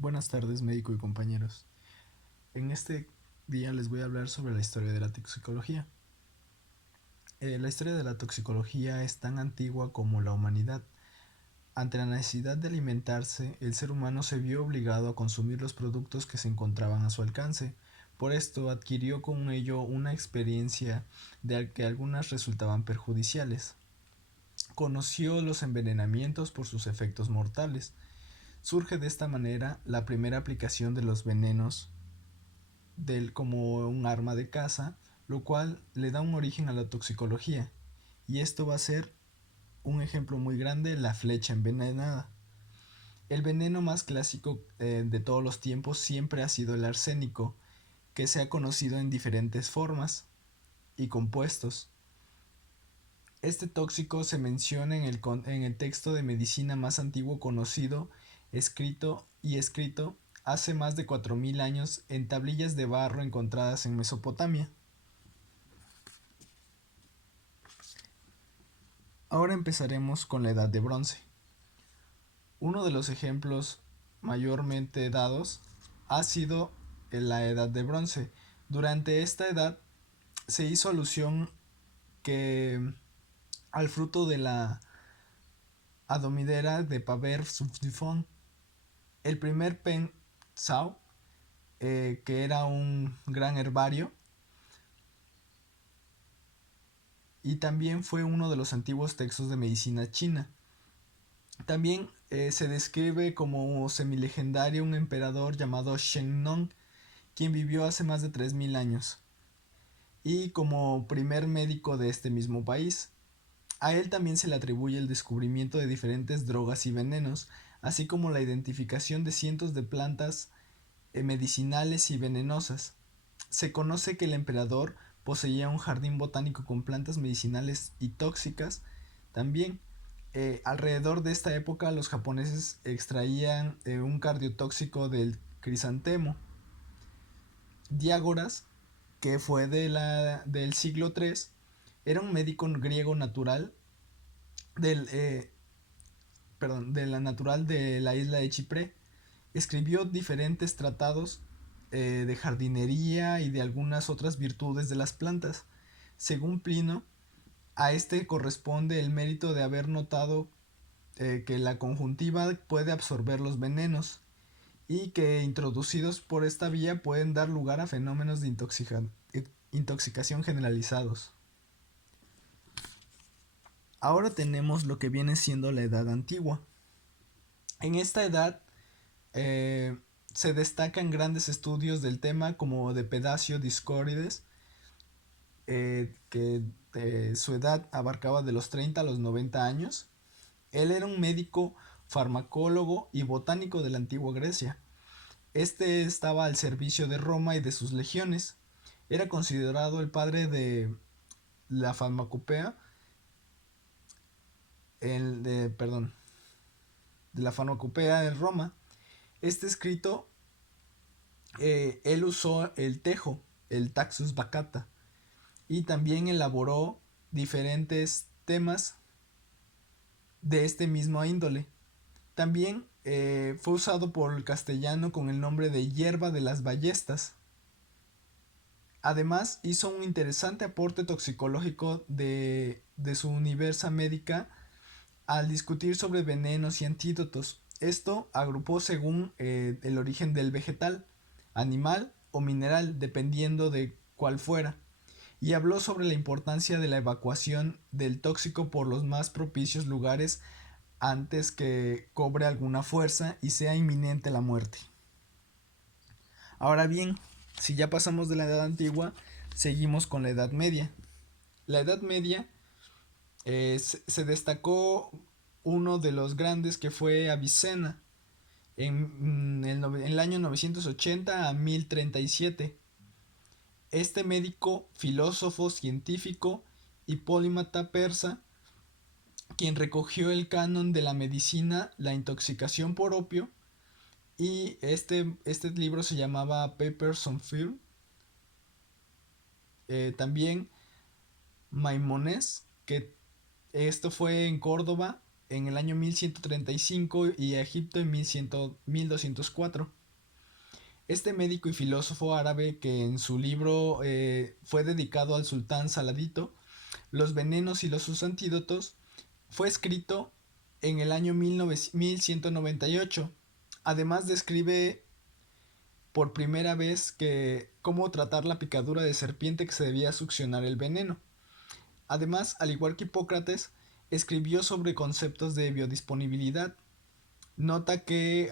Buenas tardes, médico y compañeros. En este día les voy a hablar sobre la historia de la toxicología. La historia de la toxicología es tan antigua como la humanidad. Ante la necesidad de alimentarse, el ser humano se vio obligado a consumir los productos que se encontraban a su alcance. Por esto adquirió con ello una experiencia de que algunas resultaban perjudiciales. Conoció los envenenamientos por sus efectos mortales. Surge de esta manera la primera aplicación de los venenos como un arma de caza, lo cual le da un origen a la toxicología. Y esto va a ser un ejemplo muy grande, la flecha envenenada. El veneno más clásico de todos los tiempos siempre ha sido el arsénico, que se ha conocido en diferentes formas y compuestos. Este tóxico se menciona en el texto de medicina más antiguo conocido, escrito hace más de 4000 años en tablillas de barro encontradas en Mesopotamia. Ahora empezaremos con la Edad de Bronce. Uno de los ejemplos mayormente dados ha sido la Edad de Bronce. Durante esta edad se hizo alusión que al fruto de la adomidera de Paver subtifón, el primer pensao, que era un gran herbario, y también fue uno de los antiguos textos de medicina china. También se describe como semilegendario un emperador llamado Shen Nong, quien vivió hace más de 3000 años, y como primer médico de este mismo país. A él también se le atribuye el descubrimiento de diferentes drogas y venenos, así como la identificación de cientos de plantas medicinales y venenosas. Se conoce que el emperador poseía un jardín botánico con plantas medicinales y tóxicas. También, alrededor de esta época, los japoneses extraían un cardiotóxico del crisantemo. Diágoras, que fue del siglo III, era un médico griego natural del, de la natural de la isla de Chipre. Escribió diferentes tratados de jardinería y de algunas otras virtudes de las plantas. Según Plino, a este corresponde el mérito de haber notado que la conjuntiva puede absorber los venenos y que introducidos por esta vía pueden dar lugar a fenómenos de intoxicación generalizados. Ahora tenemos lo que viene siendo la Edad Antigua. En esta edad se destacan grandes estudios del tema como de Pedacio Discórides, que su edad abarcaba de los 30 a los 90 años. Él era un médico, farmacólogo y botánico de la antigua Grecia. Este estaba al servicio de Roma y de sus legiones. Era considerado el padre de la farmacopea, perdón, de la farmacopea de Roma. Este escrito, él usó el tejo, el Taxus Vacata, y también elaboró diferentes temas de este mismo índole. También fue usado por el castellano con el nombre de hierba de las ballestas. Además, hizo un interesante aporte toxicológico de su universa médica al discutir sobre venenos y antídotos. Esto agrupó según el origen del vegetal, animal o mineral, dependiendo de cuál fuera, y habló sobre la importancia de la evacuación del tóxico por los más propicios lugares antes que cobre alguna fuerza y sea inminente la muerte. Ahora bien, si ya pasamos de la Edad Antigua, seguimos con la Edad Media. La Edad Media se destacó uno de los grandes, que fue Avicena en el año 980 a 1037. Este médico, filósofo, científico y polímata persa, quien recogió el canon de la medicina, la intoxicación por opio, y este libro se llamaba Papers on Fear. También Maimonides, que esto fue en Córdoba, en el año 1135 y a Egipto en 1204. Este médico y filósofo árabe, que en su libro fue dedicado al sultán Saladito, Los venenos y sus antídotos, fue escrito en el año 1198. Además describe por primera vez cómo tratar la picadura de serpiente, que se debía succionar el veneno. Además, al igual que Hipócrates, escribió sobre conceptos de biodisponibilidad. Nota que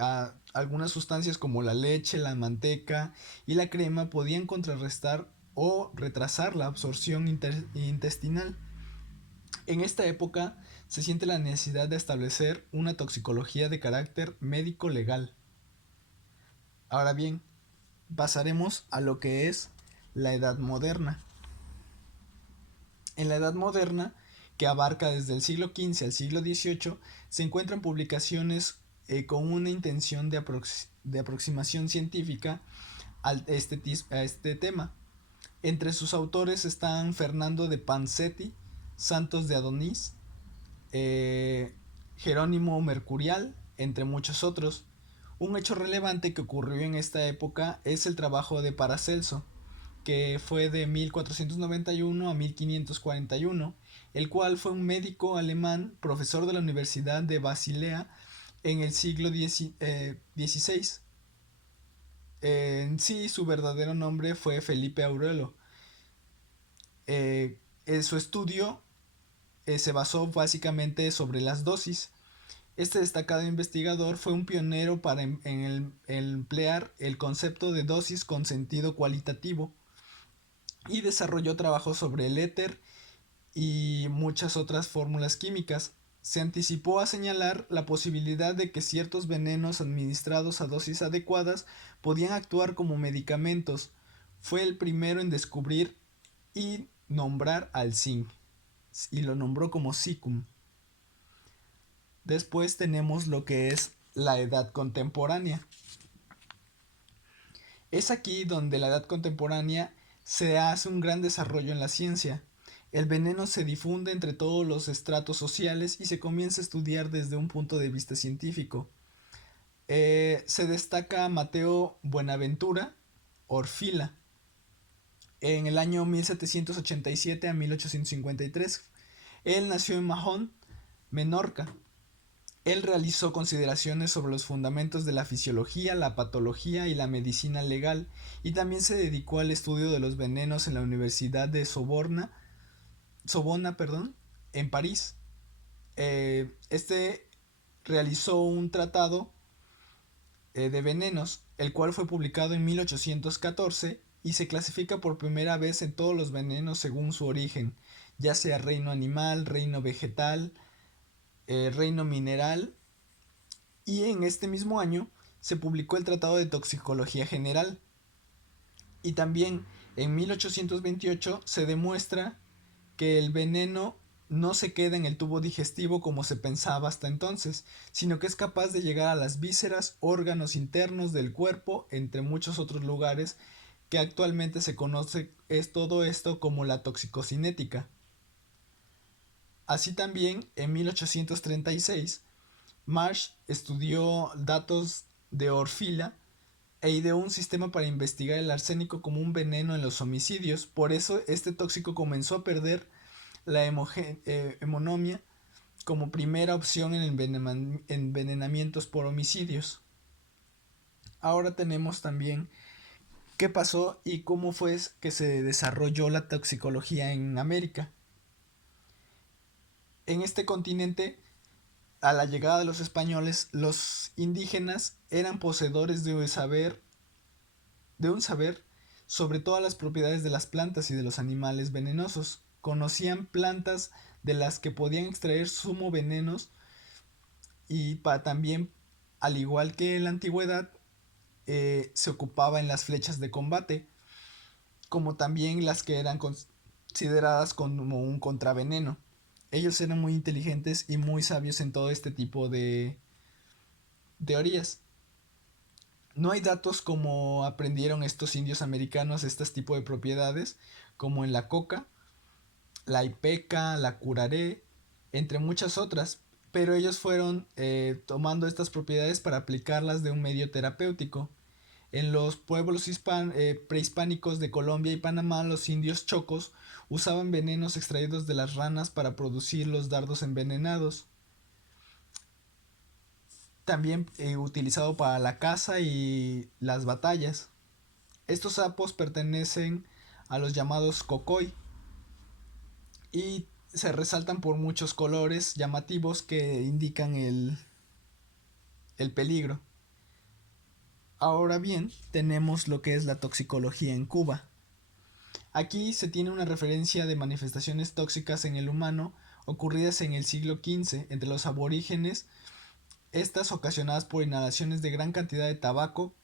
algunas sustancias como la leche, la manteca y la crema podían contrarrestar o retrasar la absorción intestinal. En esta época se siente la necesidad de establecer una toxicología de carácter médico-legal. Ahora bien, pasaremos a lo que es la Edad Moderna. En la Edad Moderna, que abarca desde el siglo XV al siglo XVIII, se encuentran publicaciones con una intención de aproximación científica a este tema. Entre sus autores están Fernando de Pansetti, Santos de Adonís, Jerónimo Mercurial, entre muchos otros. Un hecho relevante que ocurrió en esta época es el trabajo de Paracelso, que fue de 1491 a 1541, el cual fue un médico alemán, profesor de la Universidad de Basilea en el siglo XVI. En sí, su verdadero nombre fue Felipe Aurelio. Su estudio se basó básicamente sobre las dosis. Este destacado investigador fue un pionero para emplear el concepto de dosis con sentido cualitativo y desarrolló trabajos sobre el éter y muchas otras fórmulas químicas. Se anticipó a señalar la posibilidad de que ciertos venenos administrados a dosis adecuadas podían actuar como medicamentos. Fue el primero en descubrir y nombrar al zinc, y lo nombró como Zicum. Después tenemos lo que es la edad contemporánea. Es aquí donde la edad contemporánea se hace un gran desarrollo en la ciencia. El veneno se difunde entre todos los estratos sociales y se comienza a estudiar desde un punto de vista científico. Se destaca Mateo Buenaventura Orfila en el año 1787 a 1853. Él nació en Mahón, Menorca. Él realizó consideraciones sobre los fundamentos de la fisiología, la patología y la medicina legal, y también se dedicó al estudio de los venenos en la Universidad de Sorbona, en París. Este realizó un tratado de venenos, el cual fue publicado en 1814 y se clasifica por primera vez en todos los venenos según su origen, ya sea reino animal, reino vegetal, reino mineral, y en este mismo año se publicó el Tratado de Toxicología General. Y también en 1828 se demuestra que el veneno no se queda en el tubo digestivo como se pensaba hasta entonces, sino que es capaz de llegar a las vísceras, órganos internos del cuerpo, entre muchos otros lugares, que actualmente se conoce todo esto como la toxicocinética. Así también, en 1836, Marsh estudió datos de Orfila e ideó un sistema para investigar el arsénico como un veneno en los homicidios. Por eso este tóxico comenzó a perder la hemonomia como primera opción en envenenamientos por homicidios. Ahora tenemos también qué pasó y cómo fue que se desarrolló la toxicología en América. En este continente, a la llegada de los españoles, los indígenas eran poseedores de un saber sobre todas las propiedades de las plantas y de los animales venenosos. Conocían plantas de las que podían extraer sumo venenos y también, al igual que en la antigüedad, se ocupaba en las flechas de combate, como también las que eran consideradas como un contraveneno. Ellos eran muy inteligentes y muy sabios en todo este tipo de teorías. No hay datos como aprendieron estos indios americanos este tipo de propiedades, como en la coca, la ipeca, la curaré, entre muchas otras, pero ellos fueron tomando estas propiedades para aplicarlas de un medio terapéutico. En los pueblos prehispánicos de Colombia y Panamá, los indios chocos usaban venenos extraídos de las ranas para producir los dardos envenenados, también utilizado para la caza y las batallas. Estos sapos pertenecen a los llamados cocoy y se resaltan por muchos colores llamativos que indican el peligro. Ahora bien, tenemos lo que es la toxicología en Cuba. Aquí se tiene una referencia de manifestaciones tóxicas en el humano ocurridas en el siglo XV entre los aborígenes, estas ocasionadas por inhalaciones de gran cantidad de tabaco,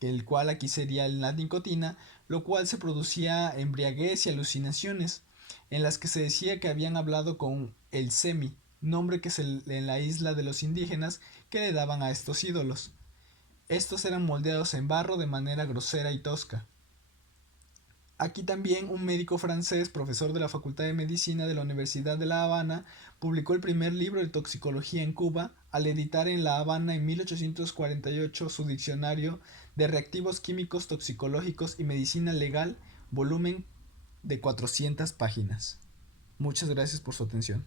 el cual aquí sería la nicotina, lo cual se producía embriaguez y alucinaciones, en las que se decía que habían hablado con el Semi, nombre que es en la isla de los indígenas que le daban a estos ídolos. Estos eran moldeados en barro de manera grosera y tosca. Aquí también un médico francés, profesor de la Facultad de Medicina de la Universidad de La Habana, publicó el primer libro de toxicología en Cuba al editar en La Habana en 1848 su diccionario de reactivos químicos toxicológicos y medicina legal, volumen de 400 páginas. Muchas gracias por su atención.